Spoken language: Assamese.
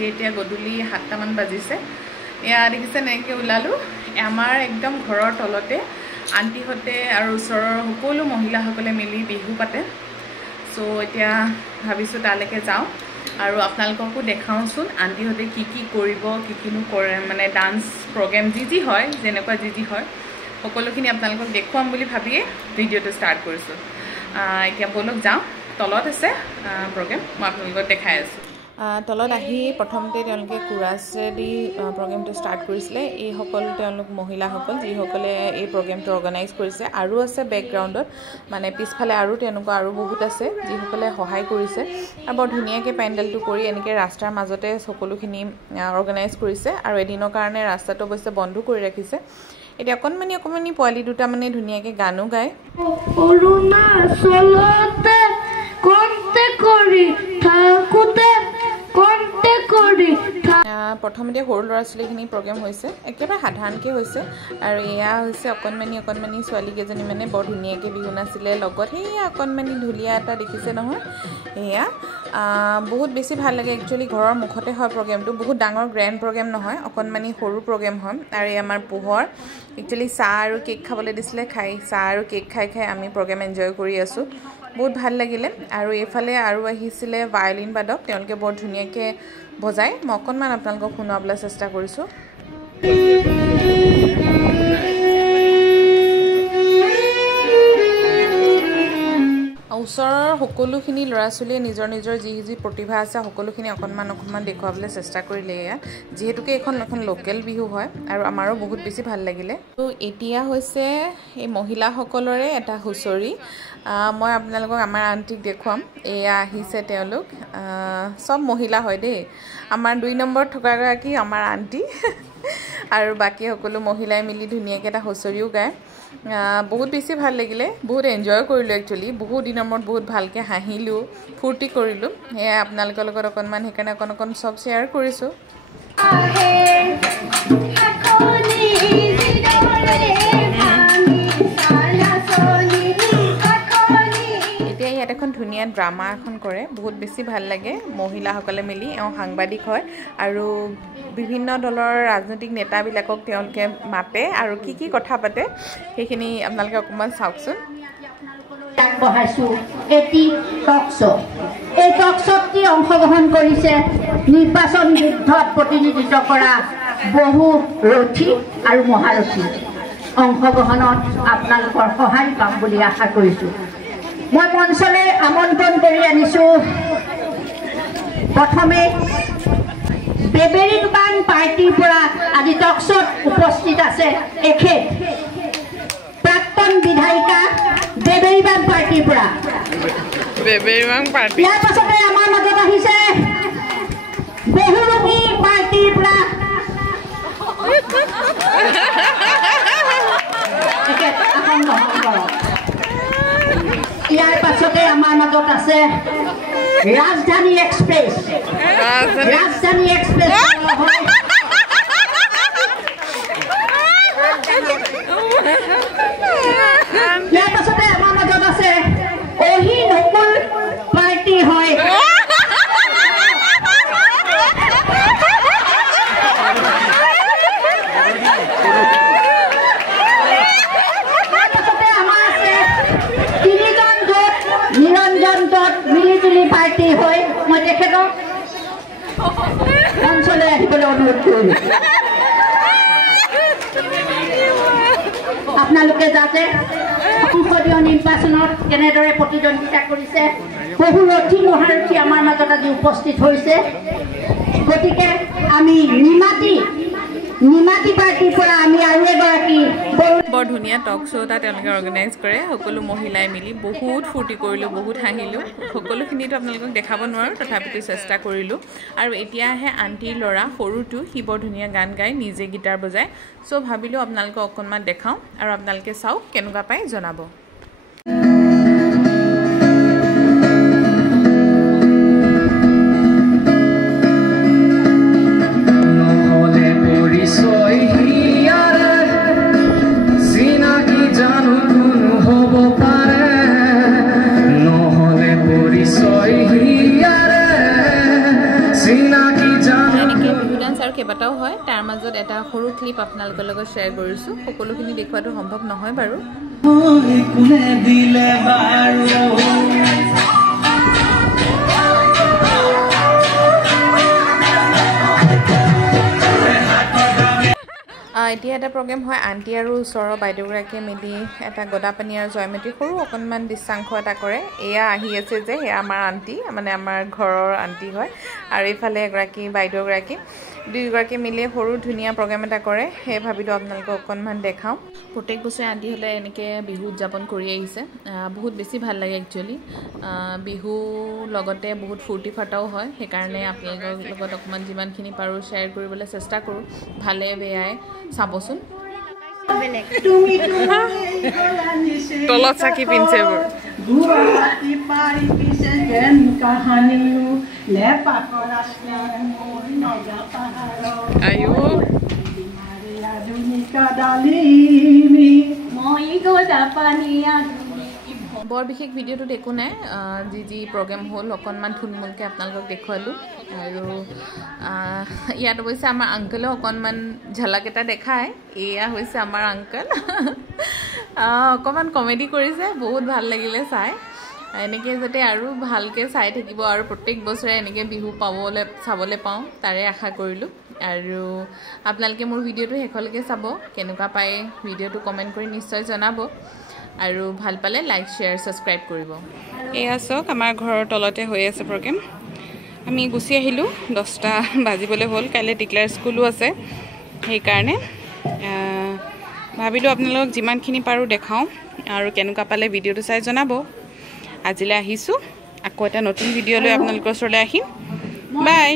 ৰাতি এতিয়া গধূলি 7টা মান বাজিছে এয়া দেখিছে নেকি ওলালো আমাৰ একদম ঘৰৰ তলতে আন্টিহতে আৰু ওচৰৰ সকলো মহিলাসকলে মিলি বিহু পাতে সো এতিয়া ভাবিছো তালৈকে যাওঁ আৰু আপোনালোককো দেখাওঁচোন আন্টিহতে কি কৰিব কিনো কৰে মানে ডান্স প্ৰগ্ৰাম যি হয় যেনেকুৱা যি হয় সকলোখিনি আপোনালোকক দেখুৱাম বুলি ভাবিয়ে ভিডিঅ'টো ষ্টাৰ্ট কৰিছো এতিয়া বলক যাওঁ তলত আছে প্ৰগ্ৰাম মই আপোনালোকক দেখাই আছো তলত আহি প্ৰথমতে তেওঁলোকে কুৰাছেদি প্ৰগ্ৰামটো ষ্টাৰ্ট কৰিছিলে এই সকল তেওঁলোক মহিলাসকল যিসকলে এই প্ৰগ্ৰামটো অৰ্গেনাইজ কৰিছে আৰু আছে বেকগ্ৰাউণ্ডত মানে পিছফালে আৰু তেনেকুৱা আৰু বহুত আছে যিসকলে সহায় কৰিছে আৰু বৰ ধুনীয়াকৈ পেণ্ডেলটো কৰি এনেকৈ ৰাস্তাৰ মাজতে সকলোখিনি অৰ্গেনাইজ কৰিছে আৰু এদিনৰ কাৰণে ৰাস্তাটো অৱশ্যে বন্ধ কৰি ৰাখিছে এতিয়া অকণমানি পোৱালি দুটা মানে ধুনীয়াকৈ গানো গায় প্ৰথমতে সৰু ল'ৰা ছোৱালীখিনি প্ৰগ্ৰেম হৈছে একেবাৰে সাধাৰণকৈ হৈছে আৰু এয়া হৈছে অকণমানি ছোৱালী কেইজনী মানে বৰ ধুনীয়াকৈ বিহু নাছিলে লগত সেয়া অকণমানি ঢুলীয়া এটা দেখিছে নহয় এয়া বহুত বেছি ভাল লাগে একচুৱেলি ঘৰৰ মুখতে হয় প্ৰগ্ৰেমটো বহুত ডাঙৰ গ্ৰেণ্ড প্ৰগ্ৰেম নহয় অকণমানি সৰু প্ৰগ্ৰেম হয় আৰু এই আমাৰ পোহৰ একচুৱেলি চাহ আৰু কেক খাবলৈ দিছিলে চাহ আৰু কেক খাই আমি প্ৰগ্ৰেম এনজয় কৰি আছোঁ বহুত ভাল লাগিলে আৰু এইফালে আৰু আহিছিলে ভায়লিন বাদক তেওঁলোকে বৰ ধুনীয়াকৈ বজায় মই অকণমান আপোনালোকক শুনাবলৈ চেষ্টা কৰিছোঁ ওচৰৰ সকলোখিনি ল'ৰা ছোৱালীয়ে নিজৰ যি প্ৰতিভা আছে সকলোখিনি অকণমান দেখুৱাবলৈ চেষ্টা কৰিলে এয়া যিহেতুকে এখন লোকেল বিহু হয় আৰু আমাৰো বহুত বেছি ভাল লাগিলে তো এতিয়া হৈছে এই মহিলাসকলৰে এটা হুঁচৰি মই আপোনালোকক আমাৰ আন্টিক দেখুৱাম এয়া আহিছে তেওঁলোক সব মহিলা হয় দেই আমাৰ 2 নম্বৰত থকাগৰাকী আমাৰ আন্টি আৰু বাকী সকলো মহিলাই মিলি ধুনীয়াকৈ এটা হুঁচৰিও গায় বহুত বেছি ভাল লাগিলে বহুত এনজয় কৰিলোঁ একচুৱেলি বহুত দিনৰ মূৰত বহুত ভালকৈ হাঁহিলোঁ ফূৰ্তি কৰিলোঁ সেয়া আপোনালোকৰ লগত অকণমান সেইকাৰণে অকণ চব শ্বেয়াৰ কৰিছোঁ এতিয়া ইয়াত এখন ধুনীয়া ড্ৰামা এখন কৰে বহুত বেছি ভাল লাগে মহিলাসকলে মিলি সাংবাদিক হয় আৰু বিভিন্ন দলৰ ৰাজনৈতিক নেতাবিলাকক তেওঁলোকে মাতে আৰু কি কথা পাতে সেইখিনি আপোনালোকে অকণমান চাওকচোন আগবঢ়াইছো এটি টক শ্ব' এই টক শ্ব'টি অংশগ্ৰহণ কৰিছে নিৰ্বাচন যুদ্ধত প্ৰতিনিধিত্ব কৰা বহু ৰথী আৰু মহাৰথী অংশগ্ৰহণত আপোনালোকৰ সহায় পাম বুলি আশা কৰিছোঁ মই মঞ্চলৈ আমন্ত্ৰণ কৰি আনিছোঁ প্ৰথমে বেবেৰী দোকান পাৰ্টিৰ পৰা আজি টক শ্ব'ত উপস্থিত আছে এখেত প্ৰাক্তন বিধায়িকা বেবেৰীবাগ পাৰ্টিৰ পৰা ইয়াৰ পাছতে আমাৰ মাজত আহিছে বহুমুখী পাৰ্টিৰ পৰা ইয়াৰ পাছতে আমাৰ মাজত আছে ৰাজধানী এক্সপ্ৰেছ ইয়াৰ পাছতে আমাৰ মাজত আছে অহি নকুল পাৰ্টি হয় পাৰ্টি হয় মই তেখেতক মঞ্চলৈ আহিবলৈ অনুৰোধ কৰিলোঁ আপোনালোকে যাতে সংসদীয় নিৰ্বাচনত কেনেদৰে প্ৰতিদ্বন্দ্বিতা কৰিছে বহু ৰথী মহাৰথী আমাৰ মাজত আজি উপস্থিত হৈছে গতিকে আমি নিমাতী পাৰ্টিৰ পৰা আমি আৰু এগৰাকী বৰ ধুনীয়া টক শ্ব' এটা তেওঁলোকে অৰ্গেনাইজ কৰে সকলো মহিলাই মিলি বহুত ফূৰ্তি কৰিলোঁ বহুত হাঁহিলোঁ সকলোখিনিতো আপোনালোকক দেখাব নোৱাৰোঁ তথাপিতো চেষ্টা কৰিলোঁ আৰু এতিয়া আহে আন্টিৰ ল'ৰা সৰুটো সি বৰ ধুনীয়া গান গাই নিজে গীটাৰ বজায় চ' ভাবিলোঁ আপোনালোকক অকণমান দেখাওঁ আৰু আপোনালোকে চাওক কেনেকুৱা পায় জনাব Sina ki jaan আৰু কেইবাটাও হয় তাৰ মাজত এটা সৰু ক্লিপ আপোনালোকৰ লগত শ্বেয়াৰ কৰিছোঁ সকলোখিনি দেখুৱাটো সম্ভৱ নহয় বাৰু এতিয়া এটা প্ৰগ্ৰেম হয় আন্টি আৰু ওচৰৰ বাইদেউগৰাকীয়ে মিলি এটা গদাপানী আৰু জয়মতী সৰু অকণমান দৃশ্যাংশ এটা কৰে এয়া আহি আছে যে সেয়া আমাৰ আন্টি মানে আমাৰ ঘৰৰ আন্টি হয় আৰু এইফালে এগৰাকী বাইদেউগৰাকী দুয়োগৰাকী মিলি সৰু ধুনীয়া প্ৰগ্ৰেম এটা কৰে সেই ভাবিলোঁ আপোনালোকক অকণমান দেখাওঁ প্ৰত্যেক বছৰে আন্টি হ'লে এনেকৈ বিহু উদযাপন কৰি আহিছে বহুত বেছি ভাল লাগে একচুৱেলি বিহু লগতে বহুত ফূৰ্তি ফাৰ্তাও হয় সেইকাৰণে আপোনালোকৰ লগত অকণমান যিমানখিনি পাৰোঁ শ্বেয়াৰ কৰিবলৈ চেষ্টা কৰোঁ ভালে বেয়াই চাবচোন তলত চাকি পিন্ধিছে বৰ বিশেষ ভিডিঅ'টোত একো নাই যি প্ৰগ্ৰেম হ'ল অকণমান থুলমূলকৈ আপোনালোকক দেখুৱালোঁ আৰু ইয়াত অৱশ্যে আমাৰ আংকলেও অকণমান ঝলক এটা দেখায় এয়া হৈছে আমাৰ আংকল অকণমান কমেডি কৰিছে বহুত ভাল লাগিলে চাই এনেকৈ যাতে আৰু ভালকৈ চাই থাকিব আৰু প্ৰত্যেক বছৰে এনেকৈ বিহু চাবলৈ পাওঁ তাৰে আশা কৰিলোঁ আৰু আপোনালোকে মোৰ ভিডিঅ'টো শেষলৈকে চাব কেনেকুৱা পায় ভিডিঅ'টো কমেণ্ট কৰি নিশ্চয় জনাব আৰু ভাল পালে লাইক শ্বেয়াৰ ছাবস্ক্ৰাইব কৰিব এয়া চাওক আমাৰ ঘৰৰ তলতে হৈ আছে প্ৰগ্ৰেম আমি গুচি আহিলোঁ 10টা বাজিবলৈ হ'ল কাইলৈ টিকলাৰ স্কুলো আছে সেইকাৰণে ভাবিলোঁ আপোনালোকক যিমানখিনি পাৰোঁ দেখাওঁ আৰু কেনেকুৱা পালে ভিডিঅ'টো চাই জনাব আজিলৈ আহিছোঁ আকৌ এটা নতুন ভিডিঅ' লৈ আপোনালোকৰ ওচৰলৈ আহিম বাই